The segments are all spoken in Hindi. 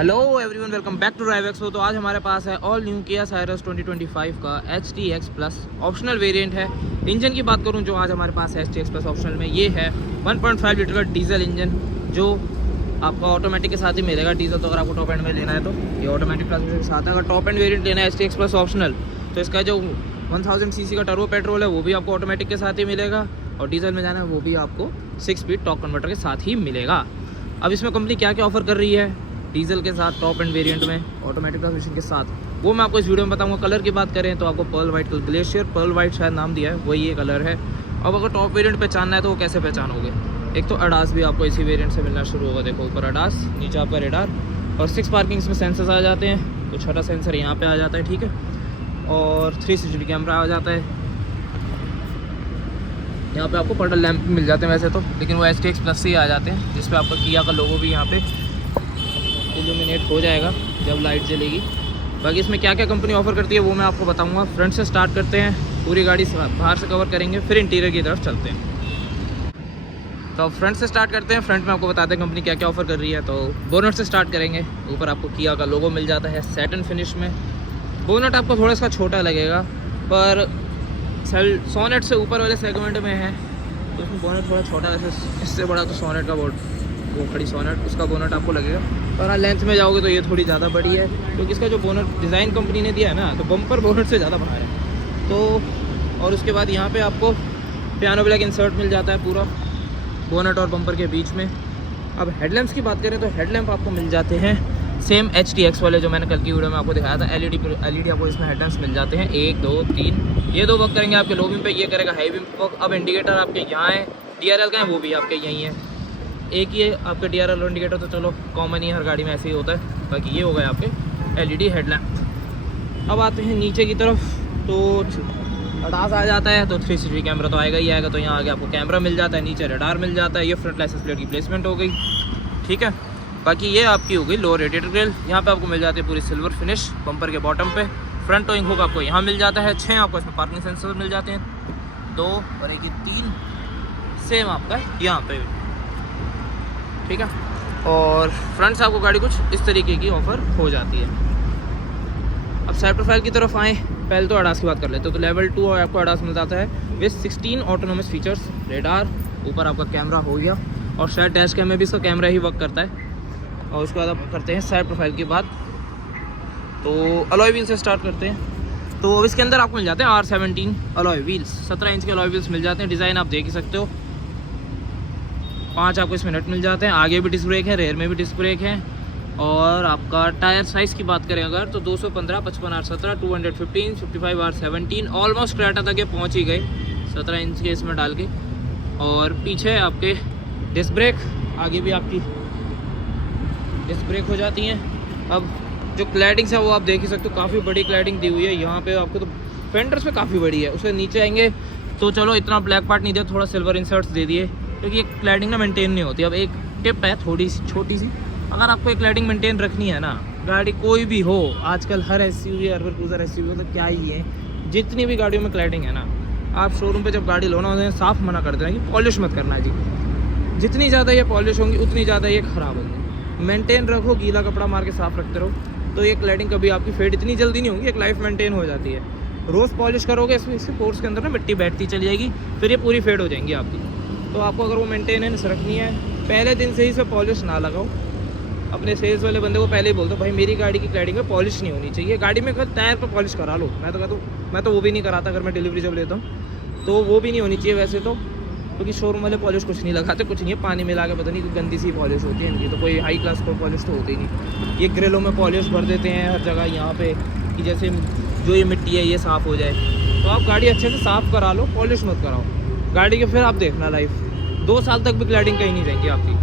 Hello everyone, welcome back to drive expo. तो आज हमारे पास है ऑल न्यू किया साइरस 2025 का HTX प्लस ऑप्शनल वेरिएंट है। इंजन की बात करूं जो आज हमारे पास है HTX प्लस ऑप्शनल में, ये है 1.5 लीटर का डीजल इंजन जो आपका ऑटोमेटिक के साथ ही मिलेगा। डीजल तो अगर आपको टॉप एंड में लेना है तो ये ऑटोमेटिक ट्रांसमिशन के साथ है। अगर टॉप एंड वेरिएंट लेना है HTX प्लस ऑप्शनल तो इसका जो 1000 सीसी का टर्बो पेट्रोल है वो भी आपको ऑटोमेटिक के साथ ही मिलेगा, और डीजल में जाना है वो भी आपको 6 स्पीड टॉर्क कन्वर्टर के साथ ही मिलेगा। अब इसमें कंपनी क्या क्या ऑफर कर रही है डीजल के साथ, टॉप एंड वेरिएंट में ऑटोमेटिक ट्रांसमिशन के साथ, वो मैं आपको इस वीडियो में बताऊंगा। कलर की बात करें तो आपको pearl white, glacier pearl white शायद नाम दिया है, वही ये कलर है। अब अगर टॉप वेरिएंट पहचानना है तो वो कैसे पहचानोगे? एक तो अडास भी आपको इसी वेरिएंट से मिलना शुरू होगा। देखो ऊपर अडास, नीचे आपका रेडार, और 6 पार्किंग्स में सेंसर्स आ जाते हैं। तो छोटा सेंसर यहाँ पे आ जाता है, ठीक है, और 360 कैमरा आ जाता है। यहाँ पे आपको पडल लैंप मिल जाते हैं वैसे तो, लेकिन वो HTX प्लस से ही आ जाते हैं, जिसपे आपका किया का लोगो भी यहाँ पे इल्यूमिनेट हो जाएगा जब लाइट जलेगी। बाकी इसमें क्या क्या कंपनी ऑफर करती है वो मैं आपको बताऊंगा। फ्रंट से स्टार्ट करते हैं, पूरी गाड़ी बाहर से कवर करेंगे, फिर इंटीरियर की तरफ चलते हैं। तो फ्रंट से स्टार्ट करते हैं। फ्रंट में आपको बताते हैं कंपनी क्या क्या ऑफर कर रही है। तो बोनट से स्टार्ट करेंगे। ऊपर आपको किया का लोगो मिल जाता है सैटिन फिनिश में। बोनट आपको थोड़ा सा छोटा लगेगा, पर सोनेट से ऊपर वाले सेगमेंट में है तो उसमें बोनट थोड़ा छोटा है। इससे बड़ा तो सोनेट का वो खड़ी सोनेट, उसका बोनट आपको लगेगा। और हाँ, लेंथ में जाओगे तो ये थोड़ी ज़्यादा बड़ी है, क्योंकि इसका जो बोनट डिज़ाइन कंपनी ने दिया है ना, तो बम्पर बोनट से ज़्यादा बाहर है। तो और उसके बाद यहाँ पे आपको पियानो ब्लैक इंसर्ट मिल जाता है पूरा बोनट और बम्पर के बीच में। अब हेडलैम्प्स की बात करें तो हेडलैम्प आपको मिल जाते हैं सेम HTX वाले जो मैंने कल की वीडियो में आपको दिखाया था। LED आपको इसमें हेडलैम्प्स मिल जाते हैं 1 2 3। ये 2 वर्क करेंगे आपके लो बीम पे, ये करेगा हाई बीम वर्क। अब इंडिकेटर आपके यहाँ है, DRL का है वो भी आपके यहीं है। एक ही है आपका DRL इंडिकेटर, तो चलो कॉमन ही हर गाड़ी में ऐसे ही होता है। बाकी ये हो गए आपके LED हेडलैम्प। अब आते हैं नीचे की तरफ, तो अडास आ जाता है तो 360 कैमरा तो आएगा ही आएगा। तो यहाँ आगे आपको कैमरा मिल जाता है, नीचे रडार मिल जाता है। ये फ्रंट लाइसेंस प्लेट की प्लेसमेंट हो गई, ठीक है। बाकी ये आपकी हो गई लोअर रेडिएटर ग्रिल। यहाँ पे आपको मिल जाती है पूरी सिल्वर फिनिश बम्पर के बॉटम पे। फ्रंट टोइंग हुक आपको यहाँ मिल जाता है 6। आपको इसमें पार्किंग सेंसर मिल जाते हैं 2 और एक 3 सेम आपका यहाँ पे, ठीक है। और फ्रंट से आपको गाड़ी कुछ इस तरीके की ऑफर हो जाती है। अब साइड प्रोफाइल की तरफ आएँ, पहले तो अडास की बात कर लेते हो। तो लेवल 2 और आपको अडास मिल जाता है विद 16 ऑटोनोमस फीचर्स। रेडार, ऊपर आपका कैमरा हो गया, और शायद डैश कैम में भी इसका कैमरा ही वर्क करता है। और उसके बाद आप करते हैं साइड प्रोफाइल की बात, तो अलॉय व्हील से स्टार्ट करते हैं। तो इसके अंदर आपको मिल जाते हैं R17 अलॉय व्हील्स। 17 इंच के अलॉय व्हील्स मिल जाते हैं। डिज़ाइन आप देख ही सकते हो। 5 आपको इसमें नट मिल जाते हैं। आगे भी डिस्क ब्रेक है, रेयर में भी डिस्क ब्रेक है। और आपका टायर साइज़ की बात करें अगर तो 215 55 R17 215 55 R17, ऑलमोस्ट क्रेटा तक ये पहुँच ही गए 17 इंच के इसमें डाल के। और पीछे आपके डिस्क ब्रेक, आगे भी आपकी डिस्क ब्रेक हो जाती हैं। अब जो क्लैडिंग्स है वो आप देख ही सकते हो, काफ़ी बड़ी क्लैडिंग दी हुई है यहाँ पे आपको। तो फेंडर्स पे काफ़ी बड़ी है। उसके नीचे आएंगे तो चलो इतना ब्लैक पार्ट नहीं दिया, थोड़ा सिल्वर इंसर्ट्स दे दिए, क्योंकि ये क्लैडिंग ना मेंटेन नहीं होती। अब एक टिप है थोड़ी सी छोटी सी, अगर आपको एक क्लैडिंग मेंटेन रखनी है ना, गाड़ी कोई भी हो, आजकल हर SUV अर्बन क्रूजर SUV मतलब क्या ही है, जितनी भी गाड़ियों में क्लैडिंग है ना, आप शोरूम पे जब गाड़ी लो ना, उन्हें साफ मना कर देना कि पॉलिश मत करना जी। जितनी ज़्यादा ये पॉलिश होंगी उतनी ज़्यादा ये ख़राब होंगी। मेंटेन रखो, गीला कपड़ा मार के साफ़ रखते रहो, तो ये क्लैडिंग कभी आपकी फेड इतनी जल्दी नहीं होगी, एक लाइफ मेंटेन हो जाती है। रोज़ पॉलिश करोगे इसके पोर्स के अंदर ना मिट्टी बैठती चली जाएगी, फिर ये पूरी फेड हो जाएंगी आपकी। तो आपको अगर वो मेंटेनेंस रखनी है, पहले दिन से ही इसे पॉलिश ना लगाओ। अपने सेल्स वाले बंदे को पहले ही बोल दो, भाई मेरी गाड़ी की क्लैडिंग में पॉलिश नहीं होनी चाहिए। गाड़ी में टायर पर पॉलिश करा लो। मैं तो कहता हूँ, मैं तो वो भी नहीं कराता अगर मैं डिलीवरी जब लेता हूँ, तो वो भी नहीं होनी चाहिए वैसे तो, क्योंकि शोरूम वाले पॉलिश कुछ नहीं लगाते, कुछ नहीं है, पानी मिला के पता नहीं गंदी सी पॉलिश होती है इनकी, तो कोई हाई क्लास को पॉलिश तो होती नहीं। ये ग्रिलों में पॉलिश भर देते हैं हर जगह यहाँ पे, कि जैसे जो ये मिट्टी है ये साफ़ हो जाए। तो आप गाड़ी अच्छे से साफ़ करा लो, पॉलिश मत कराओ गाड़ी के, फिर आप देखना लाइफ 2 साल तक भी क्लैडिंग कहीं नहीं रहेंगी आपकी।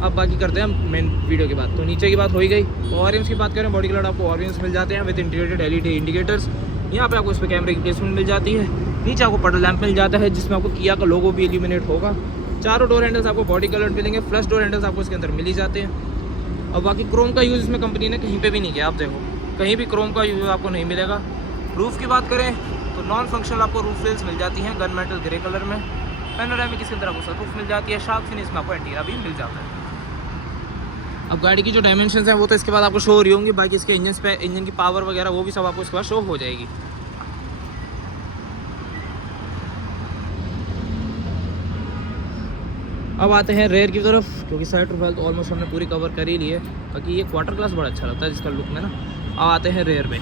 अब बाकी करते हैं हम मेन वीडियो की बात। तो नीचे की बात हो ही गई। ऑरेंज की बात करें, बॉडी कलर आपको ऑरेंज मिल जाते हैं विद इंटीग्रेटेड LED इंडिकेटर्स। यहाँ पे आपको इस पर कैमरे की प्लेसमेंट मिल जाती है। नीचे आपको पडल लैंप मिल जाता है, जिसमें आपको किया का लोगो भी इल्यूमिनेट होगा। चारों डोर हैंडल्स आपको बॉडी कलर मिलेंगे। फ्लश डोर हैंडल्स आपको इसके अंदर मिल ही जाते हैं। और बाकी क्रोम का यूज़ इसमें कंपनी ने कहीं पे भी नहीं किया। आप देखो कहीं भी क्रोम का यूज़ आपको नहीं मिलेगा। रूफ़ की बात करें तो नॉन फंक्शनल आपको रूफ रेल्स मिल जाती हैं गन मेटल ग्रे कलर में। पैनोरामिक इसके अंदर आपको सनरूफ मिल जाती है। शार्क फिनिश में आपको एंटीना भी मिल जाता है। अब गाड़ी की जो डायमेंशंस हैं वो तो इसके बाद आपको शो हो रही होंगी, बाकी इसके इंजन पे इंजन की पावर वगैरह वो भी सब आपको इसके बाद शो हो जाएगी। अब आते हैं रेयर की तरफ, क्योंकि साइड प्रोफाइल तो ऑलमोस्ट हमने पूरी कवर कर ही ली है। बाकी ये क्वार्टर ग्लास बड़ा अच्छा लगता है जिसका लुक में ना। अब आते हैं रेयर में,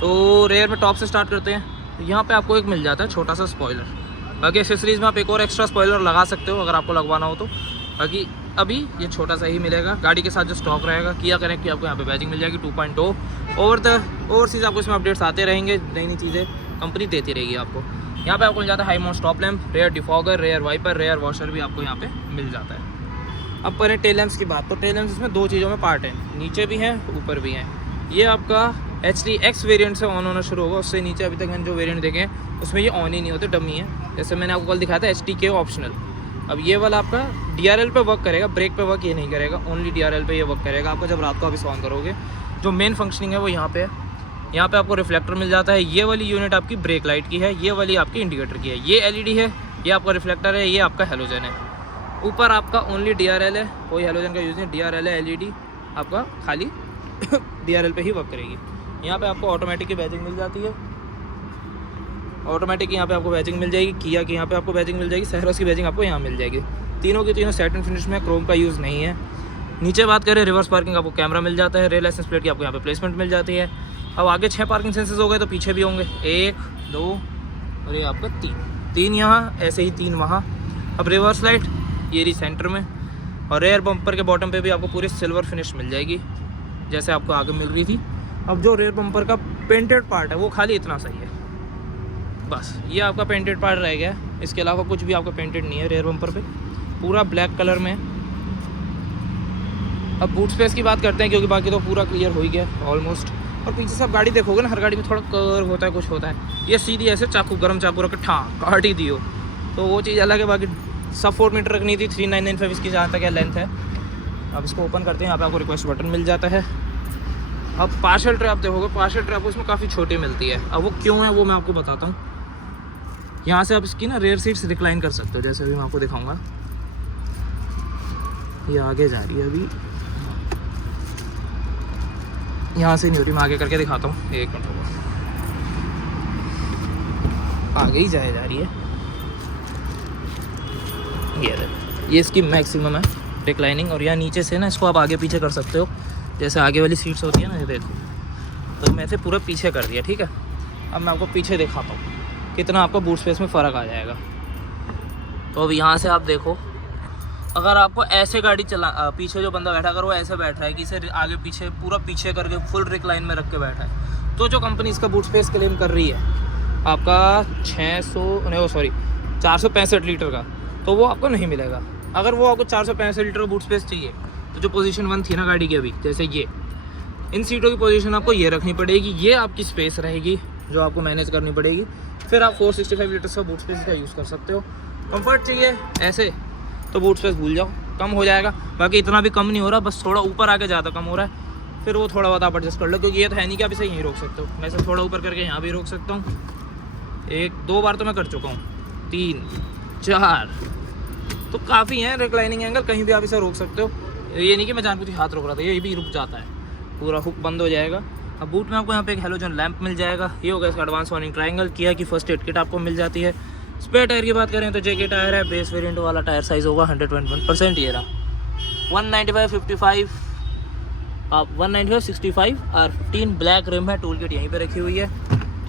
तो रेयर में टॉप से स्टार्ट करते हैं। तो यहाँ पे आपको एक मिल जाता है छोटा सा स्पॉइलर। बाकी एक्सेसरीज़ में आप एक और एक्स्ट्रा स्पॉइलर लगा सकते हो अगर आपको लगवाना हो तो। बाकी अभी ये छोटा सा ही मिलेगा, गाड़ी के साथ जो स्टॉक रहेगा। किया कनेक्ट की आपको यहाँ पे बैजिंग मिल जाएगी 2.0। ओवरसीज़ आपको इसमें अपडेट्स आते रहेंगे, नई नई चीज़ें कंपनी देती रहेगी आपको। यहाँ पे आपको मिल जाता है high mount stop lamp, rear defogger, rear wiper, rear washer भी आपको यहाँ पे मिल जाता है। अब करें टेल लैम्प्स की बात, तो टेल लैम्प्स इसमें दो चीज़ों में पार्ट है, नीचे भी हैं ऊपर भी हैं। ये आपका HDX वेरिएंट से ऑन होना शुरू होगा, उससे नीचे अभी तक मैंने जो वेरिएंट देखे हैं उसमें ये ऑन ही नहीं होते, डमी है। जैसे मैंने आपको कल दिखाया था HTK ऑप्शनल। अब ये वाला आपका DRL पे वर्क करेगा, ब्रेक पे वर्क ये नहीं करेगा, ओनली DRL पे ये वर्क करेगा आपको जब रात को आप इसे ऑन करोगे। जो मेन फंक्शनिंग है वो यहाँ पे है। यहाँ पे आपको रिफ्लेक्टर मिल जाता है। ये वाली यूनिट आपकी ब्रेक लाइट की है, ये वाली आपकी इंडिकेटर की है। ये LED है, ये आपका रिफ्लेक्टर है, ये आपका हेलोजन है। ऊपर आपका ओनली DRL है, कोई हेलोजन का यूज़ नहीं, DRL है। LED आपका खाली DRL पे ही वर्क करेगी। यहाँ पे आपको ऑटोमेटिक की बैजिंग मिल जाती है, ऑटोमेटिक यहाँ पे आपको बैजिंग मिल जाएगी। किया की यहाँ पे आपको बैजिंग मिल जाएगी, सहरोस की बैजिंग आपको यहाँ मिल जाएगी। तीनों की तीनों सेट एंड फिनिश में, क्रोम का यूज़ नहीं है। नीचे बात करें रिवर्स पार्किंग, आपको कैमरा मिल जाता है। रेल लाइसेंस प्लेट की आपको यहाँ पे प्लेसमेंट मिल जाती है। अब आगे 6 पार्किंग सेंसर्स हो गए तो पीछे भी होंगे 1, 2 और ये आपका 3 यहाँ, ऐसे ही 3 वहाँ। अब रिवर्स लाइट ये रही सेंटर में, और रेयर बम्पर के बॉटम पे भी आपको पूरी सिल्वर फिनिश मिल जाएगी जैसे आपको आगे मिल रही थी। अब जो रेयर बम्पर का पेंटेड पार्ट है वो खाली इतना सही है, बस ये आपका पेंटेड पार्ट रह गया है। इसके अलावा कुछ भी आपका पेंटेड नहीं है रेयर बम्पर पे, पूरा ब्लैक कलर में। अब बूट स्पेस की बात करते हैं, क्योंकि बाकी तो पूरा क्लियर हो ही गया ऑलमोस्ट। और पीछे से आप गाड़ी देखोगे ना, हर गाड़ी में थोड़ा कर्व होता है, कुछ होता है। ये सीधी ऐसे चाकू, गर्म चाकू रख के काट ही दियो, तो वो चीज़ अलग है। बाकी सब 4 मीटर रखनी थी, 3995 इसकी जहाँ तक है लेंथ है। अब इसको ओपन करते हैं, यहाँ पे आपको रिक्वेस्ट बटन मिल जाता है। अब पार्शल ट्रे आप देखोगे, पार्शल ट्रे आपको इसमें काफ़ी छोटी मिलती है। अब वो क्यों है वो मैं आपको बताता हूँ। यहाँ से आप इसकी ना रेयर सीट्स रिक्लाइन कर सकते हो, जैसे भी मैं आपको दिखाऊँगा। ये आगे जा रही है, अभी यहाँ से नहीं हो रही, मैं आगे करके दिखाता हूँ, 1 मिनट होगा, आगे ही जा रही है। ये इसकी मैक्सिमम है रिक्लाइनिंग। और यहाँ नीचे से ना इसको आप आगे पीछे कर सकते हो, जैसे आगे वाली सीट्स होती है ना, ये देखो, तो मैं इसे पूरा पीछे कर दिया, ठीक है। अब मैं आपको पीछे दिखाता हूँ कितना आपका बूट स्पेस में फ़र्क आ जाएगा। तो अब यहाँ से आप देखो, अगर आपको ऐसे गाड़ी चला, पीछे जो बंदा बैठा, अगर वो ऐसे बैठ रहा है कि इसे आगे पीछे पूरा पीछे करके फुल रिक्लाइन में रख के बैठा है, तो जो कंपनी इसका बूट स्पेस क्लेम कर रही है आपका 465 लीटर का, तो वो आपको नहीं मिलेगा। अगर वो आपको 465 लीटर का बूट स्पेस चाहिए, तो जो पोजीशन 1 थी ना गाड़ी की अभी, जैसे ये इन सीटों की पोजीशन आपको ये रखनी पड़ेगी, ये आपकी स्पेस रहेगी जो आपको मैनेज करनी पड़ेगी। फिर आप 465 लीटर का बूट स्पेस का यूज़ कर सकते हो। कंफर्ट चाहिए ऐसे तो बूट स्पेस भूल जाओ, कम हो जाएगा। बाकी इतना भी कम नहीं हो रहा, बस थोड़ा ऊपर आके ज़्यादा कम हो रहा है, फिर वो थोड़ा बहुत आप एडजस्ट कर लो, क्योंकि ये तो है नहीं कि आप इसे यहीं रोक सकते हो। मैं इसे थोड़ा ऊपर करके यहाँ भी रोक सकता हूँ, 1-2 बार तो मैं कर चुका हूँ, 3, 4, तो काफ़ी है रिक्लाइनिंग एंगल, कहीं भी आप इसे रोक सकते हो। ये नहीं कि मैं जानबूझ के हाथ रोक रहा था, ये भी रुक जाता है, पूरा हुक बंद हो जाएगा। अब बूट में आपको यहाँ पे एक हेलोजन लैंप मिल जाएगा, ये होगा इसका एडवांस वार्निंग ट्रायंगल। किया की फर्स्ट एड किट आपको मिल जाती है। स्पेयर टायर की बात करें तो JK टायर है, बेस वेरिएंट वाला टायर साइज़ होगा 121%। ये रहा 195/55, आप 195/65 और 15 ब्लैक रिम है। टूल किट यहीं पे रखी हुई है,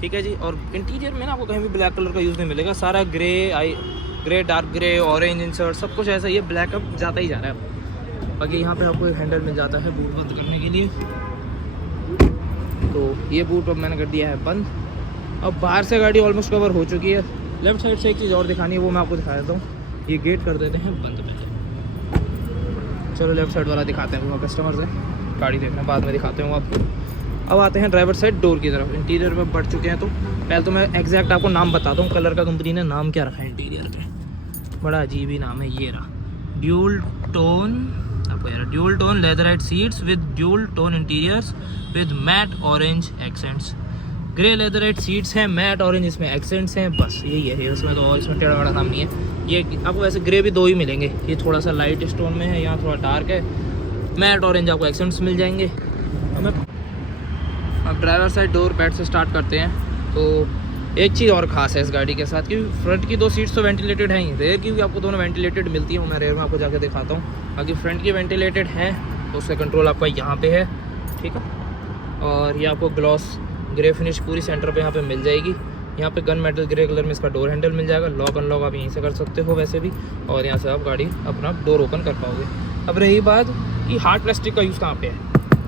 ठीक है जी। और इंटीरियर में ना आपको कहीं भी ब्लैक कलर का यूज़ नहीं मिलेगा, सारा grey, dark grey, orange insert, सब कुछ ऐसा ही है, ब्लैक अब जाता ही जा रहा है। बाकी यहाँ पे आपको एक हैंडल मिल जाता है बूट बंद करने के लिए, तो ये बूट अब मैंने कर दिया है बंद। अब बाहर से गाड़ी ऑलमोस्ट कवर हो चुकी है। लेफ्ट साइड से एक चीज़ और दिखानी है, वो मैं आपको दिखा देता हूँ। ये गेट कर देते हैं बंद पहले, चलो लेफ्ट साइड वाला दिखाते हैं, वो कस्टमर से गाड़ी देखना बाद में दिखाते हैं आपको। अब आते हैं ड्राइवर साइड डोर की तरफ। इंटीरियर में बढ़ चुके हैं, तो पहले तो मैं एग्जैक्ट आपको नाम बताता हूँ, कलर का कंपनी ने नाम क्या रखा है इंटीरियर पे, बड़ा अजीब ही नाम है। ये रहा ड्यूल टोन, आपको यार dual tone leatherette seats with dual tone interiors with matte orange accents. Grey leatherette seats हैं, मैट ऑरेंज इसमें एक्सेंट्स हैं, बस यही है। इसमें तो और इसमें टेढ़ा बड़ा काम नहीं है। ये आपको वैसे ग्रे भी 2 ही मिलेंगे, ये थोड़ा सा लाइट स्टोन में है, यहाँ थोड़ा डार्क है। मैट ऑरेंज आपको एक्सेंट्स मिल जाएंगे। अब ड्राइवर साइड डोर पैड से स्टार्ट करते हैं। तो एक चीज़ और ख़ास है इस गाड़ी के साथ कि फ्रंट की 2 सीट्स तो वेंटिलेटेड हैं ही, रेयर की भी आपको दोनों वेंटिलेटेड मिलती है। मैं रेयर में आपको जाकर दिखाता हूँ। बाकी फ्रंट की वेंटिलेटेड है तो उसका कंट्रोल आपका यहाँ पे है, ठीक है। और ये आपको ग्लॉस ग्रे फिनिश पूरी सेंटर पे यहाँ पे मिल जाएगी। यहाँ पे गन मेटल ग्रे कलर में इसका डोर हैंडल मिल जाएगा। लॉक अनलॉक आप यहीं से कर सकते हो वैसे भी, और यहाँ से आप गाड़ी अपना डोर ओपन कर पाओगे। अब रही बात कि हार्ड प्लास्टिक का यूज़ कहाँ पे है,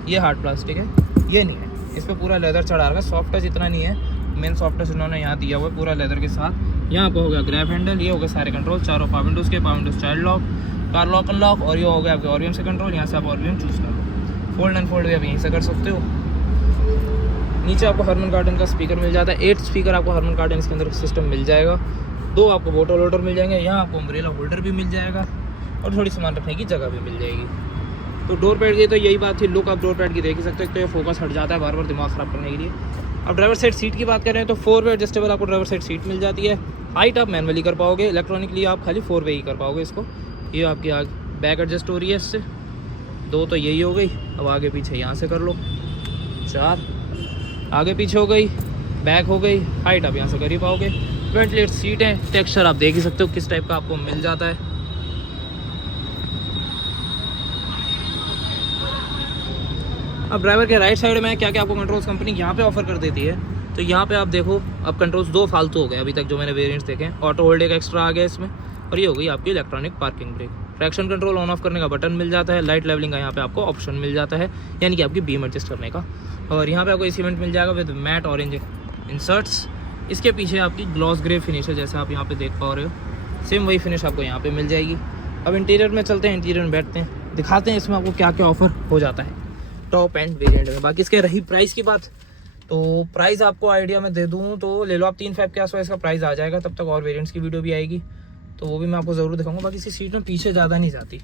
ये हार्ड प्लास्टिक है, ये नहीं है। इस पर पूरा लेदर चढ़ा रहा है, सॉफ्ट टच इतना नहीं है। मेन सॉफ्ट टच इन्होंने यहाँ दिया हुआ है पूरा लेदर के साथ। यहाँ पे हो गया ग्रैब हैंडल, ये हो गए सारे कंट्रोल, चारों पावर विंडोज़ के, power Windows child lock, car lock unlock, और ये हो गया आपके ऑरियम से कंट्रोल। यहाँ से आप ऑरियम चूज़ कर लो। फोल्ड एंड फोल्ड भी आप यहीं से कर सकते हो। नीचे आपको हरमन गार्डन का स्पीकर मिल जाता है, 8 स्पीकर आपको हरमन गार्डन इसके अंदर सिस्टम मिल जाएगा। 2 आपको बोटल होल्डर मिल जाएंगे। यहाँ आपको अम्ब्रेला होल्डर भी मिल जाएगा और थोड़ी सामान रखने की जगह भी मिल जाएगी। तो डोर पैड की तो यही बात थी, लुक आप डोर पैड की देख ही सकते हो। तो ये फोकस हट जाता है बार बार दिमाग ख़राब करने के लिए। अब ड्राइवर साइड सीट की बात करें तो 4 वे एडजस्टेबल आपको ड्राइवर साइड सीट मिल जाती है। हाइट आप मैनुअली कर पाओगे, इलेक्ट्रॉनिकली आप खाली 4 वे ही कर पाओगे इसको। ये आपकी बैक एडजस्ट हो रही है इससे, 2 तो यही हो गई। अब आगे पीछे यहाँ से कर लो, 4 आगे पीछे हो गई, बैक हो गई, हाइट आप यहाँ से कर ही पाओगे। वेंटिलेट सीट है, टेक्सचर आप देख ही सकते हो किस टाइप का आपको मिल जाता है। अब ड्राइवर के राइट साइड में क्या क्या आपको कंट्रोल्स कंपनी यहाँ पे ऑफर कर देती है। तो यहाँ पे आप देखो, अब कंट्रोल्स 2 फालतू हो गए अभी तक जो मैंने वेरिएंट्स देखे हैं। ऑटो होल्ड एक एक्स्ट्रा आ गया इसमें, और ये हो गई आपकी electronic parking brake. Traction control on off करने का बटन मिल जाता है। लाइट लेवलिंग का यहाँ पे आपको ऑप्शन मिल जाता है, यानी कि आपकी बीम एडजस्ट करने का। और यहाँ पे आपको एसी वेंट मिल जाएगा विद मैट ऑरेंज इंसर्ट्स। इसके पीछे आपकी ग्लॉस ग्रे फिनिश है, जैसे आप यहाँ पे देख पा रहे हो। सेम वही फिनिश आपको यहाँ पे मिल जाएगी। अब इंटीरियर में चलते हैं, इंटीरियर में बैठते हैं, दिखाते हैं इसमें आपको क्या क्या ऑफर हो जाता है टॉप एंड वेरिएंट में। बाकी इसके रही प्राइस की बात, तो प्राइस आपको आइडिया मैं दे दूँ तो ले लो आप 3.5 के आसपास इसका प्राइस आ जाएगा। तब तक और वेरिएंट्स की वीडियो भी आएगी तो वो भी मैं आपको ज़रूर दिखाऊंगा। बाकी इसकी सीट में पीछे ज़्यादा नहीं जाती,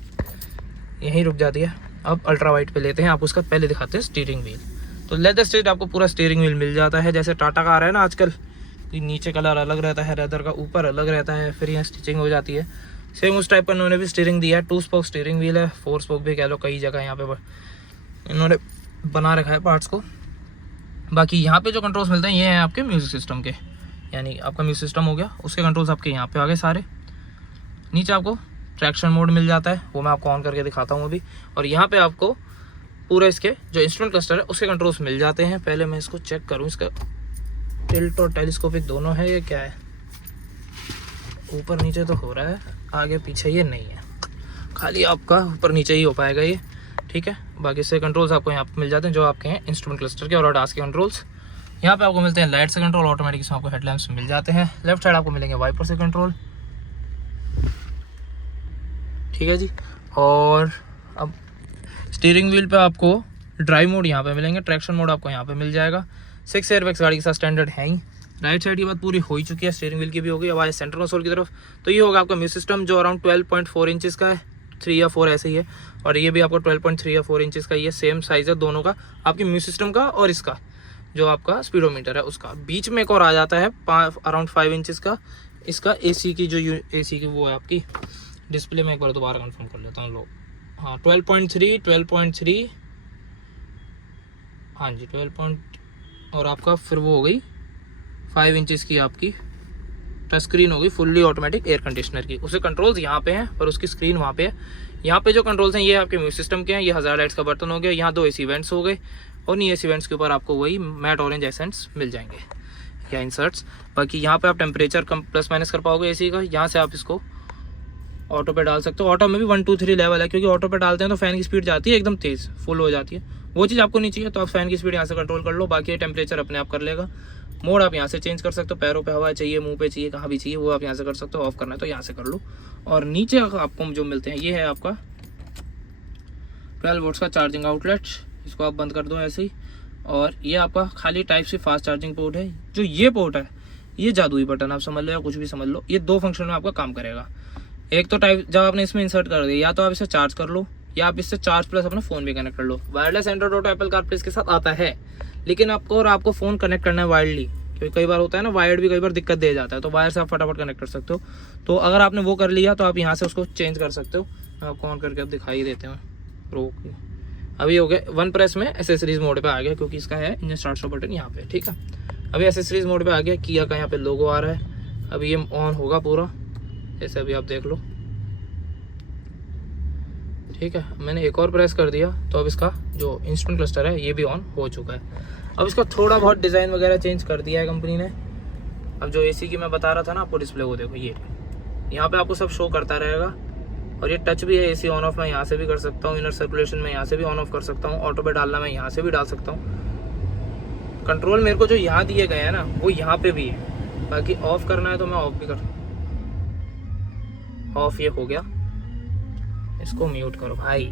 यहीं रुक जाती है। अब अल्ट्रा वाइड पे लेते हैं, आप उसका पहले दिखाते हैं स्टीयरिंग व्हील। तो लेदर स्टेट आपको पूरा स्टीयरिंग व्हील मिल जाता है, जैसे टाटा का आ रहा है ना आजकल, नीचे कलर अलग रहता है लेदर का, ऊपर अलग रहता है, फिर यहाँ स्टिचिंग हो जाती है। सेम उस टाइप का उन्होंने भी स्टीयरिंग दिया है। 2 स्पोक स्टीयरिंग व्हील है, 4 स्पोक भी कह लो, कई जगह यहाँ पे इन्होंने बना रखा है पार्ट्स को। बाकी यहाँ पे जो कंट्रोल्स मिलते हैं ये हैं आपके म्यूजिक सिस्टम के, यानी आपका म्यूजिक सिस्टम हो गया, उसके कंट्रोल्स आपके यहाँ पे आ गए सारे। नीचे आपको ट्रैक्शन मोड मिल जाता है, वो मैं आपको ऑन करके दिखाता हूँ अभी। और यहाँ पे आपको पूरा इसके जो इंस्ट्रूमेंट क्लस्टर है उसके कंट्रोल्स मिल जाते हैं। पहले मैं इसको चेक करूँ, इसका टिल्ट और टेलीस्कोपिक दोनों है, ये क्या है, ऊपर नीचे तो हो रहा है, आगे पीछे ये नहीं है, खाली आपका ऊपर नीचे ही हो पाएगा ये, ठीक है। बाकी से कंट्रोल्स आपको यहाँ पे मिल जाते हैं जो आपके हैं इंस्ट्रूमेंट क्लस्टर के और ADAS के कंट्रोल्स। यहाँ पे आपको मिलते हैं लाइट से कंट्रोल, ऑटोमेटिक इसमें आपको हेडलैम्प्स मिल जाते हैं। लेफ्ट साइड आपको मिलेंगे वाइपर से कंट्रोल, ठीक है जी। और अब स्टीयरिंग व्हील पे आपको ड्राइव मोड यहाँ पे मिलेंगे, ट्रैक्शन मोड आपको यहाँ पे मिल जाएगा। 6 एयरबैग्स गाड़ी के साथ स्टैंडर्ड है ही। राइट साइड की बात पूरी हो ही चुकी है, स्टीयरिंग व्हील की भी हो गई। अब आए सेंटर कंसोल की तरफ, तो ये होगा आपका म्यूजिक सिस्टम जो अराउंड 12.4 इंचज़ का है, 3 या 4 ऐसे ही है। और ये भी आपको 12.3 या 4 इंचज़ का, ये सेम साइज़ है दोनों का, आपके म्यूजिक सिस्टम का और इसका जो आपका स्पीडोमीटर है उसका। बीच में एक और आ जाता है अराउंड 5 इंचज़ का, इसका AC की जो AC की वो है आपकी डिस्प्ले में, एक बार दोबारा कंफर्म कर लेता हूँ लोग। हाँ 12.3 हाँ जी 12 और आपका फिर वो हो गई 5 इंचज़ की आपकी टच स्क्रीन होगी फुल्ली ऑटोमेटिक एयर कंडीशनर की। उसके कंट्रोल्स यहाँ पे हैं और उसकी स्क्रीन वहाँ पे है। यहाँ पे जो कंट्रोल्स हैं ये आपके म्यूजिक सिस्टम के हैं। ये 1000 लाइट्स का बटन हो गया, यहाँ 2 AC वेंट्स हो गए और नहीं AC वेंट्स के ऊपर आपको वही मैट ऑरेंज एसेंट्स मिल जाएंगे या इंसर्ट्स। बाकी यहाँ पे आप टेम्परेचर कम प्लस माइनस कर पाओगे AC का। यहाँ से आप इसको ऑटो पे डाल सकते हो। ऑटो में भी 1 2 3 लेवल है, क्योंकि ऑटो पे डालते हैं तो फ़ैन की स्पीड जाती है एकदम तेज़, फुल हो जाती है। वो चीज़ आपको नहीं चाहिए तो आप फ़ैन की स्पीड यहाँ से कंट्रोल कर लो, बाकी टेम्परेचर अपने आप कर लेगा। मोड आप यहाँ से चेंज कर सकते हो, पैरों पे हवा चाहिए, मुंह पे चाहिए, कहाँ भी चाहिए वो आप यहाँ से कर सकते हो। ऑफ करना है तो यहाँ से कर लो। और नीचे आपको जो मिलते हैं ये है आपका 12 वोल्ट्स का चार्जिंग आउटलेट, इसको आप बंद कर दो ऐसे ही। और ये आपका खाली type C fast charging port है। जो ये पोर्ट है ये जादुई बटन आप समझ लो या कुछ भी समझ लो, ये 2 फंक्शन में आपका काम करेगा। एक तो टाइप जब आपने इसमें इंसर्ट कर दिया, या तो आप इसे चार्ज कर लो या आप इससे चार्ज प्लस अपना फ़ोन भी कनेक्ट कर लो। Wireless Android Auto Apple CarPlay के साथ आता है, लेकिन आपको फ़ोन कनेक्ट करना है वायर्डली, क्योंकि कई बार होता है ना वायर्ड भी कई बार दिक्कत दे जाता है, तो वायर से आप फटाफट कनेक्ट कर सकते हो। तो अगर आपने वो कर लिया तो आप यहाँ से उसको चेंज कर सकते हो। मैं आपको ऑन करके अब दिखाई देते हैं, रोक अभी हो गया 1 प्रेस में एसेसरीज मोड पे आ गया, क्योंकि इसका है इंजन स्टार्ट स्टॉप बटन यहाँ पे, ठीक है। अभी एसेसरीज मोड पे आ गया, किया का यहाँ पे लोगो आ रहा है। अभी ये ऑन होगा पूरा, जैसे अभी आप देख लो, ठीक है। मैंने एक और प्रेस कर दिया तो अब इसका जो इंस्ट्रूमेंट क्लस्टर है ये भी ऑन हो चुका है। अब इसका थोड़ा बहुत डिज़ाइन वगैरह चेंज कर दिया है कंपनी ने। अब जो एसी की मैं बता रहा था ना आपको डिस्प्ले, वो देखो, ये यहाँ पे आपको सब शो करता रहेगा। और ये टच भी है, एसी ऑन ऑफ मैं यहाँ से भी कर सकता हूँ, इनर सर्कुलेशन में यहाँ से भी ऑन ऑफ कर सकता हूँ, ऑटो पे डालना मैं यहाँ से भी डाल सकता हूँ। कंट्रोल मेरे को जो यहाँ दिए गए हैं ना वो यहाँ पे भी है, बाकी ऑफ करना है तो मैं ऑफ भी कर, ऑफ ये हो गया। इसको म्यूट करो भाई,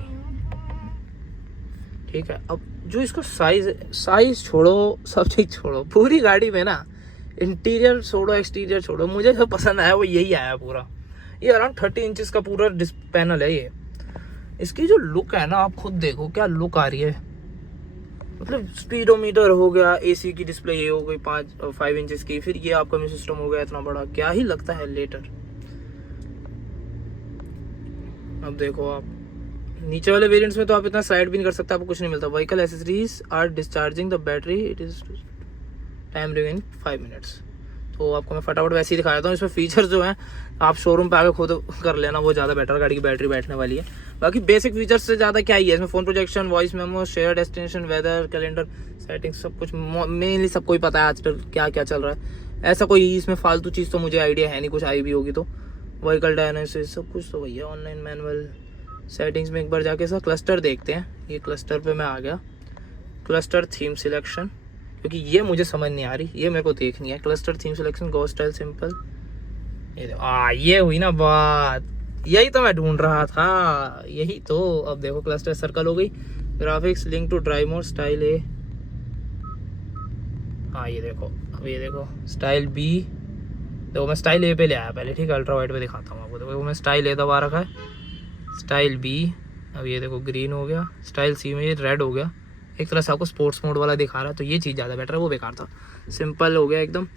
ठीक है। अब जो इसको साइज छोड़ो, सब चीज छोड़ो, पूरी गाड़ी में ना इंटीरियर छोड़ो एक्सटीरियर छोड़ो, मुझे जो पसंद आया वो यही आया पूरा। ये अराउंड 30 इंचेस का पूरा पैनल है ये। इसकी जो लुक है ना आप खुद देखो क्या लुक आ रही है, मतलब स्पीडोमीटर हो गया, एसी की डिस्प्ले ये हो गई 5 इंचेस की, फिर ये आपका म्यूजिक सिस्टम हो गया इतना बड़ा, क्या ही लगता है लेटर। अब देखो आप नीचे वाले वेरिएंट्स में तो आप इतना साइड भी नहीं कर सकते, आपको कुछ नहीं मिलता। Vehicle accessories are discharging the battery, it is time remain 5 minutes. तो आपको मैं फटाफट वैसे ही दिखा देता हूँ। इसमें फीचर्स जो हैं आप शोरूम पे आके खुद कर लेना, वो ज़्यादा बेटर, गाड़ी की बैटरी बैठने वाली है। बाकी बेसिक फीचर्स से ज़्यादा क्या ही है इसमें, phone projection, voice memo, share destination, weather, calendar, settings, सब कुछ मेनली सबको ही पता है आजकल क्या क्या चल रहा है। ऐसा कोई इसमें फालतू चीज़ तो मुझे आइडिया है नहीं, कुछ आई भी होगी तो। व्हीकल डायग्नोसिस सब कुछ तो भैया ऑनलाइन मैनुअल। सेटिंग्स में एक बार जाके सर क्लस्टर देखते हैं, ये क्लस्टर पे मैं आ गया। क्लस्टर थीम सिलेक्शन, क्योंकि ये मुझे समझ नहीं आ रही, ये मेरे को देखनी है। क्लस्टर थीम सिलेक्शन, गो स्टाइल सिंपल, ये हुई ना बात, यही तो मैं ढूंढ रहा था, यही तो। अब देखो क्लस्टर सर्कल हो गई। Graphics link to drive mode, style A, हाँ ये देखो, अब ये देखो स्टाइल बी, देखो मैं स्टाइल ए पे ले आया पहले, ठीक है। अल्ट्रा वाइड पे दिखाता हूँ आपको, देखो मैं स्टाइल ए दबा रखा है, स्टाइल बी, अब ये देखो ग्रीन हो गया, स्टाइल सी में ये रेड हो गया। एक तरह से आपको स्पोर्ट्स मोड वाला दिखा रहा है, तो ये चीज़ ज़्यादा बेटर है, वो बेकार था। सिंपल हो गया एकदम,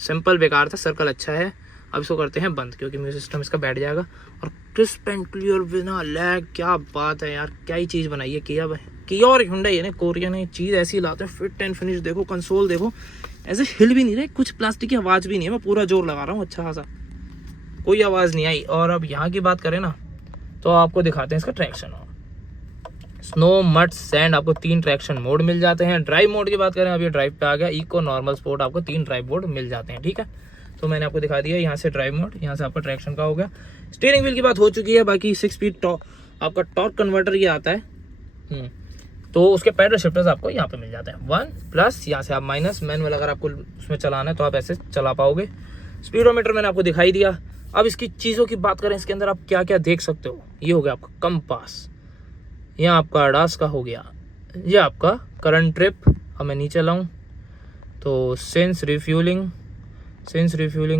सिंपल बेकार था, सर्कल अच्छा है। अब इसको करते हैं बंद, क्योंकि म्यूजिक सिस्टम इसका बैठ जाएगा। और क्रिस्प एंड क्लियर बिना लैग, क्या बात है यार, क्या ही चीज़ बनाई है किया और हुंडई है ना, कोरियन है, चीज़ ऐसी लाते हैं। फिट एंड फिनिश देखो, कंसोल देखो, ऐसे हिल भी नहीं रहे, कुछ प्लास्टिक की आवाज़ भी नहीं है, मैं पूरा जोर लगा रहा हूँ अच्छा खासा, कोई आवाज़ नहीं आई। और अब यहाँ की बात करें ना तो आपको दिखाते हैं इसका ट्रैक्शन। स्नो, मड, सैंड, आपको 3 ट्रैक्शन मोड मिल जाते हैं। ड्राइव मोड की बात करें, अब ये ड्राइव पे आ गया, इको, नॉर्मल, स्पोर्ट, आपको 3 ड्राइव मोड मिल जाते हैं, ठीक है। तो मैंने आपको दिखा दिया यहाँ से ड्राइव मोड, यहाँ से आपका ट्रैक्शन का हो गया। स्टीयरिंग व्हील की बात हो चुकी है, बाकी 6 स्पीड आपका टॉर्क कन्वर्टर ये आता है, तो उसके पैडल शिफ्टर्स आपको यहाँ पे मिल जाते हैं। 1+, यहाँ से आप माइनस, मैनुअल अगर आपको उसमें चलाना है तो आप ऐसे चला पाओगे। स्पीडोमीटर मैंने आपको दिखाई दिया। अब इसकी चीज़ों की बात करें, इसके अंदर आप क्या क्या देख सकते हो। ये हो गया आपका कंपास, यहाँ आपका अडास का हो गया, ये आपका करंट ट्रिप। अब मैं नीचे लाऊं तो सेंस रिफ्यूलिंग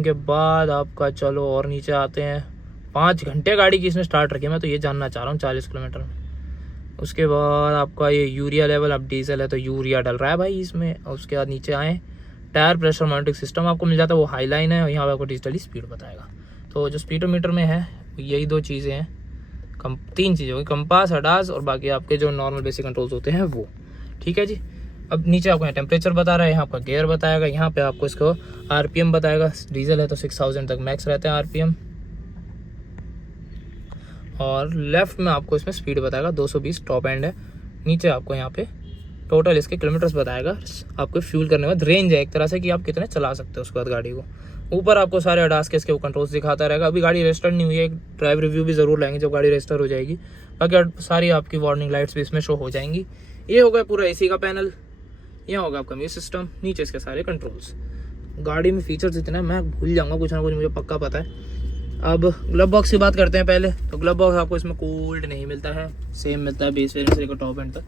के बाद आपका, चलो और नीचे आते हैं, 5 घंटे गाड़ी की इसने स्टार्ट रखी है, मैं तो ये जानना चाह रहा हूँ 40 किलोमीटर में। उसके बाद आपका ये यूरिया लेवल, अब डीजल है तो यूरिया डल रहा है भाई इसमें। और उसके बाद नीचे आए, टायर प्रेशर मॉनिटरिंग सिस्टम आपको मिल जाता है, वो हाई लाइन है, और यहाँ पर आपको डिजिटली स्पीड बताएगा। तो जो स्पीडोमीटर में है यही 2 चीज़ें हैं, 3 चीज़ें होगी, कंपास, अडास, और बाकी आपके जो नॉर्मल बेसिक कंट्रोल्स होते हैं वो, ठीक है जी। अब नीचे आपको टेम्परेचर बता रहा है, यहाँ आपका गियर बताएगा, यहाँ पे आपको इसको आरपीएम बताएगा। डीजल है तो 6000 तक मैक्स रहते हैं आरपीएम। और लेफ्ट में आपको इसमें स्पीड बताएगा, 220 टॉप एंड है। नीचे आपको यहाँ पे टोटल इसके किलोमीटर्स बताएगा, आपको फ्यूल करने के बाद रेंज है एक तरह से कि आप कितने चला सकते हो उसके बाद गाड़ी को। ऊपर आपको सारे अडास के इसके कंट्रोल्स दिखाता रहेगा। अभी गाड़ी रजिस्टर्ड नहीं हुई है, ड्राइव रिव्यू भी ज़रूर लाएंगे जब गाड़ी रजिस्टर हो जाएगी। बाकी सारी आपकी वार्निंग लाइट्स भी इसमें शो हो जाएंगी। ये होगा पूरा एसी का पैनल, यहाँ होगा आपका म्यूजिक सिस्टम, नीचे इसके सारे कंट्रोल्स। गाड़ी में फीचर्स इतने हैं मैं भूल जाऊँगा कुछ ना कुछ, मुझे पक्का पता है। अब ग्लव बॉक्स की बात करते हैं पहले। तो ग्लव बॉक्स आपको इसमें कोल्ड नहीं मिलता है, सेम मिलता है बेस वेरिएंट से लेकर टॉप एंड तक।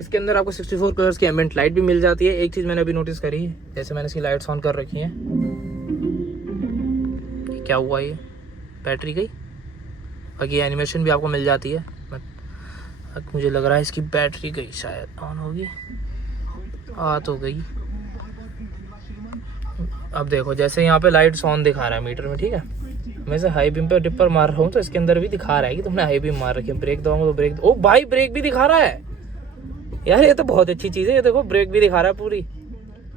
इसके अंदर आपको 64 कलर्स की एम्बिएंट लाइट भी मिल जाती है। एक चीज़ मैंने अभी नोटिस करी है, जैसे मैंने इसकी लाइट्स ऑन कर रखी हैं, क्या हुआ ये बैटरी गई, बाकी एनिमेशन भी आपको मिल जाती है। मुझे लग रहा है इसकी बैटरी गई, शायद ऑन होगी, आ तो गई। अब देखो जैसे यहाँ पे लाइट्स ऑन दिखा रहा है मीटर में, ठीक है, मैं से हाई बीम पे डिपर मार रहा हूँ तो इसके अंदर भी दिखा रहा है कि तुमने हाई बीम मार रखी है। ब्रेक दबाऊंगा तो ब्रेक, ओ भाई ब्रेक भी दिखा रहा है यार, ये तो बहुत अच्छी चीज़ है। ये देखो ब्रेक भी दिखा रहा है पूरी।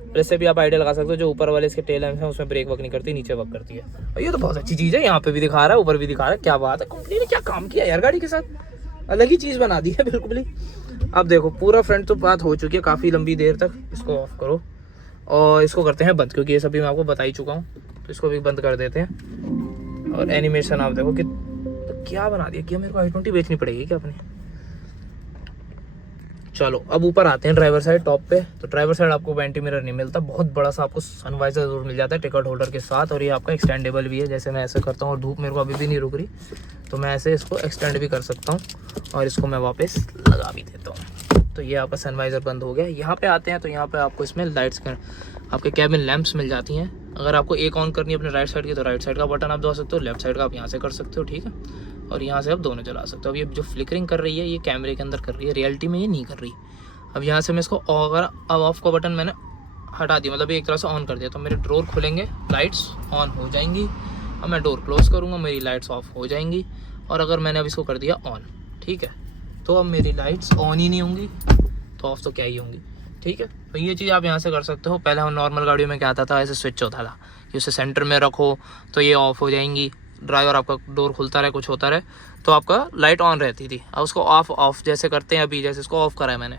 वैसे भी आप आइडिया लगा सकते हो, जो ऊपर वाले इसके टेल लैंप्स हैं उसमें ब्रेक वर्क नहीं करती, नीचे वर्क करती है। और ये तो बहुत अच्छी चीज़ है, यहाँ पे भी दिखा रहा है, ऊपर भी दिखा रहा है। क्या बात है, कंपनी ने क्या काम किया यार गाड़ी के साथ, अलग ही चीज़ बना दी है बिल्कुल ही। अब देखो पूरा फ्रंट तो बात हो चुकी है काफ़ी लंबी देर तक। इसको ऑफ करो और इसको करते हैं बंद, क्योंकि ये सभी मैं आपको बता ही चुका हूँ। तो इसको भी बंद कर देते हैं। और एनिमेशन आप देखो कि तो क्या बना दिया, क्या मेरे को i20 बेचनी पड़ेगी क्या अपनी। चलो अब ऊपर आते हैं ड्राइवर साइड टॉप पे। तो ड्राइवर साइड आपको वेंटी मिरर नहीं मिलता, बहुत बड़ा सा आपको सनवाइजर जरूर मिल जाता है टिकट होल्डर के साथ। और ये आपका एक्सटेंडेबल भी है, जैसे मैं ऐसे करता हूँ और धूप मेरे को अभी भी नहीं रुक रही तो मैं ऐसे इसको एक्सटेंड भी कर सकता हूँ और इसको मैं वापस लगा भी देता हूँ। तो ये आपका सनवाइजर बंद हो गया। यहाँ पे आते हैं तो यहाँ पे आपको इसमें लाइट्स आपके कैबिन लैंप्स मिल जाती हैं। अगर आपको एक ऑन करनी है अपने राइट साइड की तो राइट साइड का बटन आप दबा सकते हो, लेफ्ट साइड का आप यहाँ से कर सकते हो, ठीक है। और यहाँ से आप दोनों चला सकते हो। अब ये जो फ्लिकरिंग कर रही है ये कैमरे के अंदर कर रही है, रियलिटी में ये नहीं कर रही। अब यहाँ से मैं इसको अगर अब ऑफ का बटन मैंने हटा दिया, मतलब एक तरह से ऑन कर दिया, तो मेरे डोर खुलेंगे, लाइट्स ऑन हो जाएंगी। अब मैं डोर क्लोज करूँगा, मेरी लाइट्स ऑफ हो जाएंगी। और अगर मैंने अब इसको कर दिया ऑन, ठीक है, तो अब मेरी लाइट्स ऑन ही नहीं होंगी, तो ऑफ तो क्या ही होंगी, ठीक है। तो ये चीज़ आप यहाँ से कर सकते हो। पहले हम नॉर्मल गाड़ियों में क्या आता था, ऐसे स्विच होता था कि उसे सेंटर में रखो तो ये ऑफ हो जाएंगी, ड्राइवर आपका डोर खुलता रहे, कुछ होता रहे तो आपका लाइट ऑन रहती थी। अब उसको ऑफ जैसे करते हैं अभी, जैसे इसको ऑफ करा है मैंने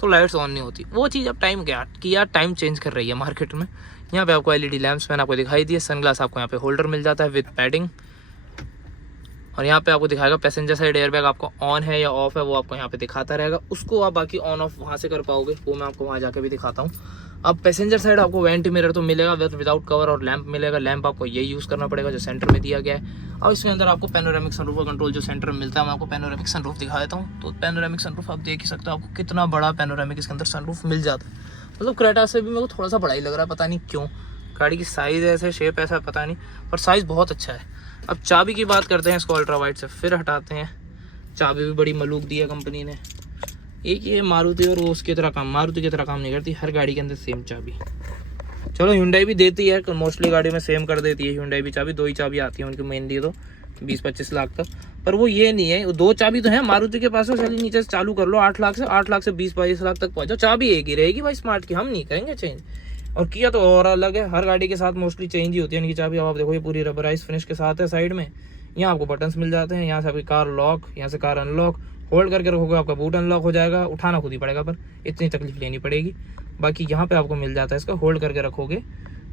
तो लाइट्स ऑन नहीं होती। वो चीज़ अब टाइम क्या किया, टाइम चेंज कर रही है मार्केट में। यहाँ पे आपको एलईडी लैंप्स मैंने आपको दिखाई दिए, सनग्लास आपको यहाँ पे होल्डर मिल जाता है विद पैडिंग। और यहाँ पे आपको दिखाएगा पैसेंजर साइड एयरबैग आपको ऑन है या ऑफ है, वो आपको यहाँ पे दिखाता रहेगा। उसको आप बाकी ऑन ऑफ वहाँ से कर पाओगे, वो मैं आपको वहाँ जाके भी दिखाता हूँ। अब पैसेंजर साइड आपको वेंट मिरर तो मिलेगा विदाउट कवर, और लैंप मिलेगा। लैंप आपको ये यूज़ करना पड़ेगा जो सेंटर में दिया गया है। और इसके अंदर आपको पैनोरामिक सनरूफ का कंट्रोल जो सेंटर में मिलता है, मैं आपको पैनोरामिक सनरूफ दिखा देता हूँ। तो पैनोरामिक सनरूफ आप देख ही सकते हो, आपको कितना बड़ा पैनोरामिक इसके अंदर सनरूफ मिल जाता है। मतलब क्रेटा से भी मेरे को थोड़ा सा बड़ा ही लग रहा है, पता नहीं क्यों। गाड़ी की साइज़ ऐसे, शेप ऐसा, पता नहीं, पर साइज़ बहुत अच्छा है। अब चाबी की बात करते हैं, इसको अल्ट्रा वाइड से फिर हटाते हैं। चाबी भी बड़ी मलूक दी है कंपनी ने। एक ये मारुति और वो उसकी तरह काम, मारुति की तरह काम नहीं करती, हर गाड़ी के अंदर सेम चाबी। चलो Hyundai भी देती है, मोस्टली गाड़ी में सेम कर देती है Hyundai भी चाबी। 2 ही चाबी आती है उनकी मेनली, तो 20-25 लाख तक। पर वो ये नहीं है, 2 चाबी तो है मारुति के पास। चलिए नीचे से चालू कर लो, 8 लाख से 20-22 लाख तक पहुँचो, चाबी एक ही रहेगी भाई स्मार्ट की, हम नहीं करेंगे चेंज। और किया तो और अलग है, हर गाड़ी के साथ मोस्टली चेंज ही होती है इनकी चाबी। अब आप देखो ये पूरी रबराइज फिनिश के साथ है साइड में। यहाँ आपको बटन्स मिल जाते हैं, यहाँ से आपकी कार लॉक, यहाँ से कार अनलॉक। होल्ड करके रखोगे आपका बूट अनलॉक हो जाएगा, उठाना खुद ही पड़ेगा पर इतनी तकलीफ लेनी पड़ेगी। बाकी यहाँ पे आपको मिल जाता है, इसका होल्ड करके रखोगे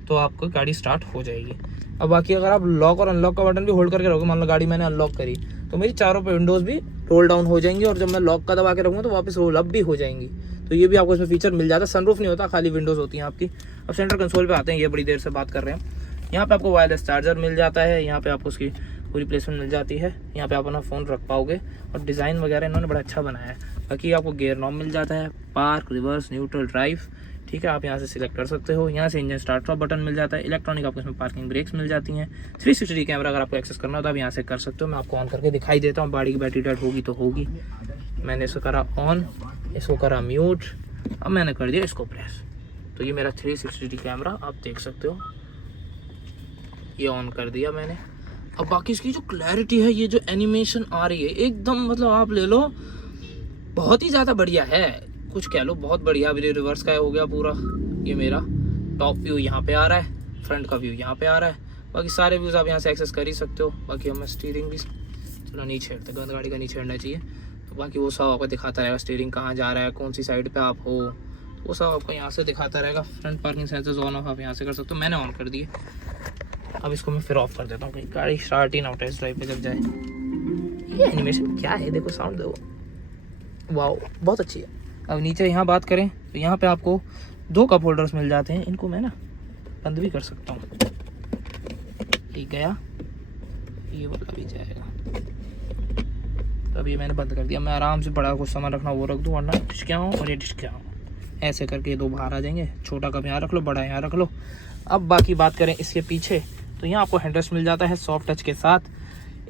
तो आपको गाड़ी स्टार्ट हो जाएगी। अब बाकी अगर आप लॉक और अनलॉक का बटन भी होल्ड करके रखोगे, मान लो गाड़ी मैंने अनलॉक करी तो मेरी चारों पे विंडोज़ भी रोल डाउन हो जाएंगी, और जब मैं लॉक का दबा के रखूँगा तो वापस रोल अप भी हो जाएंगी। तो ये भी आपको इसमें फीचर मिल जाता है। सनरूफ नहीं होता, खाली विंडोज़ होती हैं आपकी। अब सेंटर कंसोल पे आते हैं, ये बड़ी देर से बात कर रहे हैं। यहाँ पे आपको वायरलेस चार्जर मिल जाता है, यहाँ पे आपको उसकी पूरी प्लेसमेंट मिल जाती है। यहाँ पे आप अपना फ़ोन रख पाओगे, और डिज़ाइन वगैरह इन्होंने बड़ा अच्छा बनाया है। बाकी आपको गियर नॉब मिल जाता है, पार्क, रिवर्स, न्यूट्रल, ड्राइव, ठीक है, आप यहाँ से सिलेक्ट कर सकते हो। यहाँ से इंजन स्टार्ट स्टॉप बटन मिल जाता है। इलेक्ट्रॉनिक आपको इसमें पार्किंग ब्रेक्स मिल जाती हैं। 360 कैमरा अगर आपको एक्सेस करना हो तो आप यहाँ से कर सकते हो। मैं आपको ऑन करके दिखाई देता हूँ, गाड़ी की बैटरी डेड होगी तो होगी। मैंने इसको करा ऑन, इसको करा म्यूट, अब मैंने कर दिया इसको प्रेस, तो ये मेरा 360 कैमरा आप देख सकते हो, ये ऑन कर दिया मैंने। अब बाकी इसकी जो क्लैरिटी है, ये जो एनिमेशन आ रही है एकदम, मतलब आप ले लो बहुत ही ज़्यादा बढ़िया है, कुछ कह लो बहुत बढ़िया। अभी रिवर्स का हो गया पूरा, ये मेरा टॉप व्यू यहाँ पे आ रहा है, फ्रंट का व्यू यहाँ पे आ रहा है। बाकी सारे व्यूज़ आप यहाँ से एक्सेस कर ही सकते हो। बाकी हमें स्टीयरिंग भी, चलो नहीं छेड़ते, गंद गाड़ी का नहीं छेड़ना चाहिए। तो बाकी वो सब आपको दिखाता रहेगा, स्टीयरिंग कहाँ जा रहा है, कौन सी साइड पे आप हो, वो सब आपको यहाँ से दिखाता रहेगा। Front parking sensors on off आप यहाँ से कर सकते हो, मैंने ऑन कर दिए। अब इसको मैं फिर ऑफ कर देता हूँ, कहीं गाड़ी स्टार्ट ही ना हो टेस्ट ड्राइव पे जब जाए। ये एनिमेशन क्या है, देखो साउंड देखो, वाओ बहुत अच्छी है। अब नीचे यहाँ बात करें तो यहाँ पे आपको 2 कप होल्डर्स मिल जाते हैं, इनको मैं ना बंद भी कर सकता हूँ। ठीक गया, ये वाला भी जाएगा। तो अभी मैंने बंद कर दिया, मैं आराम से बड़ा कुछ सामान रखना वो रख दूँ, वरना ढिचकियाँ और ये ढिचकियाँ ऐसे करके ये 2 बाहर आ जाएंगे। छोटा कप यहाँ रख लो, बड़ा यहाँ रख लो। अब बाकी बात करें इसके पीछे, तो यहाँ आपको हैंडरेस्ट मिल जाता है सॉफ्ट टच के साथ।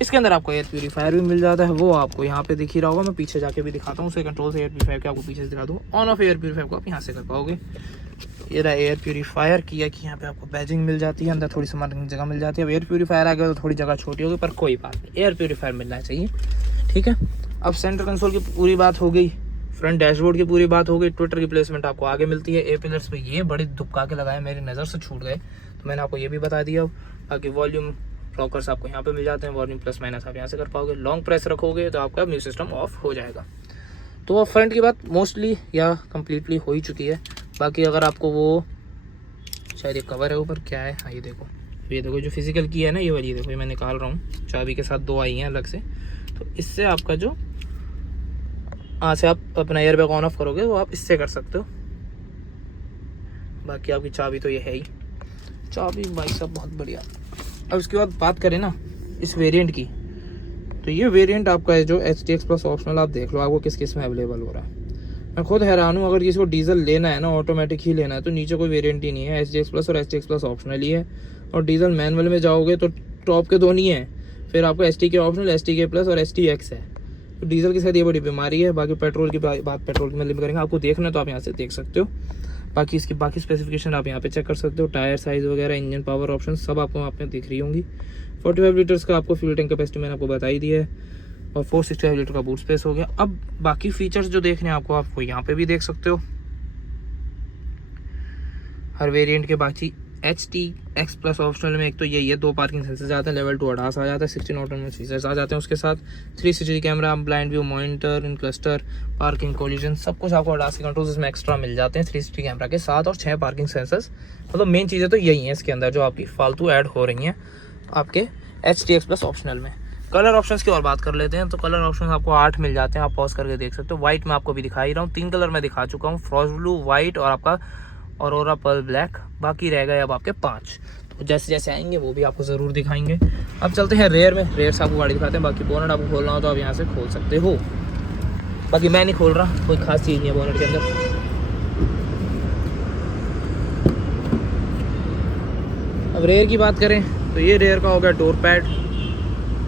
इसके अंदर आपको एयर प्यूरीफायर भी मिल जाता है, वो आपको यहाँ पे दिख ही रहा होगा। मैं पीछे जाके भी दिखाता हूँ, उसके कंट्रोल से एयर प्यूरीफायर के आपको पीछे से दिखा दूँ। ऑन ऑफ एयर प्यूरीफायर को आप यहाँ से कर पाओगे। ये रहा एयर प्यूरीफायर किया कि यहाँ पे आपको बैजिंग मिल जाती है, अंदर थोड़ी सामान रखने की जगह मिल जाती है। अब एयर प्यूरीफायर आ गया तो थोड़ी जगह छोटी होगी, पर कोई बात नहीं, एयर प्यूरीफायर मिलना चाहिए, ठीक है। अब सेंटर कंसोल की पूरी बात हो गई, फ्रंट डैशबोर्ड की पूरी बात हो गई। ट्विटर की प्लेसमेंट आपको आगे मिलती है। ए पिलर्स पे ये बड़ी दुबका के लगाए, मेरी नज़र से छूट गए, तो मैंने आपको ये भी बता दिया। बाकी वॉल्यूम रॉकर्स आपको यहाँ पे मिल जाते हैं, वॉल्यूम प्लस माइनस आप यहाँ से कर पाओगे। लॉन्ग प्रेस रखोगे तो आपका म्यूजिक सिस्टम ऑफ हो जाएगा। तो अब फ्रंट की बात मोस्टली या कम्प्लीटली हो ही चुकी है। बाकी अगर आपको वो शायद ये कवर है ऊपर, क्या है, हाँ ये देखो जो फिजिकल की है ना, ये वाली देखो, ये मैं निकाल रहा हूँ, चाबी के साथ 2 आई हैं अलग से। तो इससे आपका जो यहाँ से आप अपना एयर बैग ऑन ऑफ करोगे वो आप इससे कर सकते हो। बाकी आपकी चाबी तो ये है ही, चाबी भाई साहब बहुत बढ़िया। अब उसके बाद बात करें ना इस वेरिएंट की, तो ये वेरिएंट आपका है जो HTX प्लस ऑप्शनल, आप देख लो आपको किस किस में अवेलेबल हो रहा है। मैं खुद हैरान हूँ, अगर किसी को डीजल लेना है ना, ऑटोमेटिक ही लेना है, तो नीचे कोई वेरिएंट ही नहीं है। HTX प्लस और HTX प्लस ऑप्शनल ही है। और डीजल मैनुअल में जाओगे तो टॉप के 2 नहीं है, फिर आपको STK ऑप्शनल, STK प्लस और STX है। तो डीजल के साथ ये बड़ी बीमारी है। बाकी पेट्रोल की बात पेट्रोल की मतलब करेंगे, आपको देखना है तो आप यहाँ से देख सकते हो। बाकी इसकी बाकी स्पेसिफिकेशन आप यहाँ पे चेक कर सकते हो, टायर साइज़ वगैरह, इंजन पावर ऑप्शन सब आपको वहाँ पे दिख रही होंगी। 45 लीटर्स का आपको फ्यूल टैंक कैपेसिटी मैंने आपको बताई दी है, और 465 लीटर का बूट स्पेस हो गया। अब बाकी फीचर्स जो देखने हैं आपको यहाँ पे भी देख सकते हो। हर वेरिएंट के बाकी HTX प्लस ऑप्शनल में एक तो ये 2 पार्किंग सेंसर्स आते हैं, लेवल 2 ADAS आ जाता है, 16 ऑटोनोमस फीचर्स आ जाते हैं उसके साथ, 360 कैमरा, ब्लाइंड व्यू मॉनिटर, इन क्लस्टर, पार्किंग कोलिजन, सब कुछ आपको ADAS के कंट्रोल्स इसमें एक्स्ट्रा मिल जाते हैं 360 कैमरा के साथ, और 6 पार्किंग सेंसर्स। मतलब मेन चीज़ें तो यही हैं इसके अंदर जो आपकी फालतू ऐड हो रही हैं आपके HTX प्लस ऑप्शनल में। कलर ऑप्शंस की और बात कर लेते हैं, तो कलर ऑप्शंस आपको 8 मिल जाते हैं, आप पॉज करके देख सकते हो। व्हाइट में आपको भी दिखा ही रहा हूँ, 3 कलर में दिखा चुका हूँ, फ्रॉस्ट ब्लू, व्हाइट और आपका ऑरोरा पर्ल ब्लैक। बाकी रह गए अब आपके 5, तो जैसे जैसे आएंगे वो भी आपको ज़रूर दिखाएंगे। अब चलते हैं रेयर में, रेयर से आपको गाड़ी दिखाते हैं। बाकी बोनट आपको खोलना हो तो आप यहाँ से खोल सकते हो, बाकी मैं नहीं खोल रहा, कोई खास चीज़ नहीं है बोनट के अंदर। अब रेयर की बात करें तो ये रेयर का हो गया डोर पैड।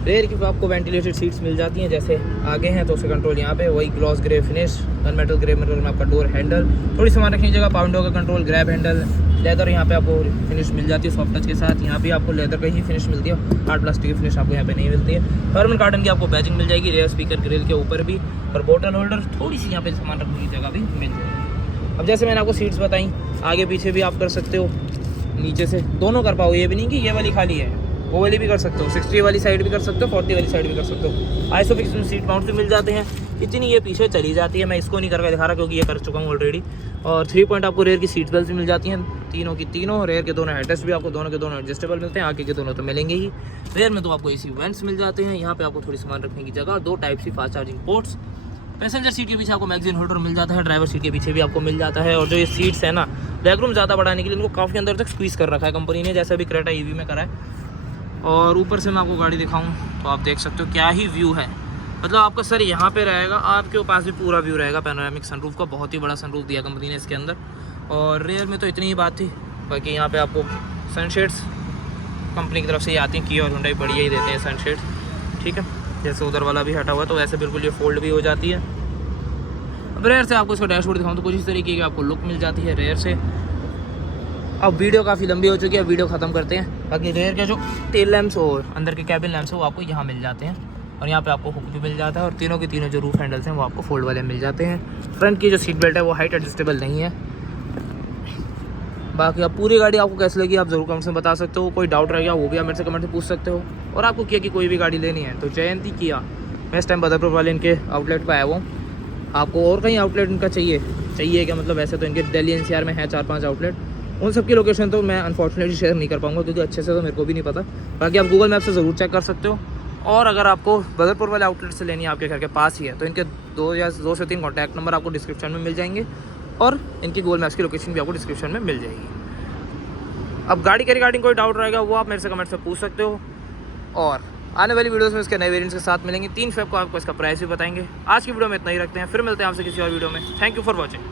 रेयर की आपको वेंटिलेटेड सीट्स मिल जाती हैं, जैसे आगे हैं तो उसका कंट्रोल यहाँ पे, वही gloss grey finish, gun metal grey metal में आपका डोर हैंडल, थोड़ी सामान रखने की जगह, पावर विंडो का कंट्रोल, ग्रैब हैंडल, लेदर यहाँ पे आपको फिनिश मिल जाती है सॉफ्ट टच के साथ। यहाँ भी आपको लेदर का ही फिनिश मिलती है, हार्ड प्लास्टिक की फिनिश आपको यहाँ पे नहीं मिलती है। कार्बन कार्टन की आपको बैजिंग मिल जाएगी, रेयर स्पीकर ग्रिल के ऊपर भी, और बोतल होल्डर, थोड़ी सी यहाँ पे सामान रखने की जगह भी मिल जाएगी। अब जैसे मैंने आपको सीट्स बताई, आगे पीछे भी आप कर सकते हो, नीचे से दोनों कर पाओ, ये भी नहीं कि ये वाली खाली है, वो वाली भी कर सकते हो, 60 वाली साइड भी कर सकते हो, 40 वाली साइड भी कर सकते हो। आइसोफिक्स में सीट माउंट भी मिल जाते हैं, इतनी ये पीछे चली जाती है, मैं इसको नहीं करके दिखा रहा क्योंकि ये कर चुका हूँ ऑलरेडी। और 3 पॉइंट आपको रेयर की सीट बेल्ट भी मिल जाती हैं, तीनों की तीनों। रेयर के दोनों हेडरेस्ट भी आपको दोनों के दोनों एडजस्टेबल मिलते हैं, आगे के दोनों तो मिलेंगे ही। रेयर में तो आपको AC वेंट्स मिल जाते हैं, यहाँ पे आपको थोड़ी सामान रखने की जगह, 2 type C fast charging ports. Passenger seat के पीछे आपको मैगजीन होल्डर मिल जाता है, ड्राइवर सीट के पीछे भी आपको मिल जाता है। और जो ये सीट्स है ना, लेग रूम ज़्यादा बढ़ाने के लिए इनको काफ़ी अंदर तक स्क्वीज़ कर रखा है कंपनी ने, जैसे अभी क्रेटा EV में करा है। और ऊपर से मैं आपको गाड़ी दिखाऊं तो आप देख सकते हो क्या ही व्यू है, मतलब आपका सर यहाँ पे रहेगा, आपके पास भी पूरा व्यू रहेगा पैनोरामिक सनरूफ का, बहुत ही बड़ा सनरूफ दिया कंपनी ने इसके अंदर। और रेयर में तो इतनी ही बात थी, बाकी यहाँ पे आपको सनशेड्स कंपनी की तरफ से ही आती हैं, की और हुंडई बढ़िया ही देते हैं सनशेड्स, ठीक है। जैसे उधर वाला भी हटा हुआ है तो वैसे बिल्कुल ये फोल्ड भी हो जाती है। अब रेयर से आपको इसका डैशबोर्ड दिखाऊँ तो कुछ इस तरीके की आपको लुक मिल जाती है रेयर से। अब वीडियो काफ़ी लंबी हो चुकी है, वीडियो ख़त्म करते हैं। बाकी रेयर के जो टेल लैंप्स और अंदर के कैबिन लैंप्स हैं वो आपको यहाँ मिल जाते हैं, और यहाँ पे आपको हुक भी मिल जाता है, और तीनों के तीनों जो रूफ हैंडल्स हैं वो आपको फोल्ड वाले मिल जाते हैं। फ्रंट की जो सीट बेल्ट है वो हाइट एडजस्टेबल नहीं है। बाकी अब पूरी गाड़ी आपको कैसी लगी आप ज़रूर कमेंट्स में बता सकते हो, कोई डाउट रह गया वो भी आप मेरे से कमेंट में पूछ सकते हो। और आपको किया कि कोई भी गाड़ी लेनी है तो जयंती किया, मैं इस टाइम बदरपुर वाले इनके आउटलेट पर आया हुआ हूँ। आपको और कहीं आउटलेट इनका चाहिए क्या, मतलब वैसे तो इनके दिल्ली NCR में है 4-5 आउटलेट, उन सब की लोकेशन तो मैं अनफॉर्चुनेटली शेयर नहीं कर पाऊंगा क्योंकि अच्छे से तो मेरे को भी नहीं पता। बाकी आप गूगल मैप से ज़रूर चेक कर सकते हो। और अगर आपको बदरपुर वाले आउटलेट से लेनी है, आपके घर के पास ही है, तो इनके 2 से 3 कॉन्टैक्ट नंबर आपको डिस्क्रिप्शन में मिल जाएंगे, और इनकी गूगल मैप्स की लोकेशन भी आपको डिस्क्रिप्शन में मिल जाएगी। अब गाड़ी के रिगार्डिंग कोई डाउट रहेगा वो आप मेरे से कमेंट से पूछ सकते हो, और आने वाली वीडियोस में इसके नए वेरिएंट्स के साथ मिलेंगे। 3 फेब को आपको इसका प्राइस भी बताएंगे। आज की वीडियो में इतना ही रखते हैं, फिर मिलते हैं आपसे किसी और वीडियो में। Thank you for watching.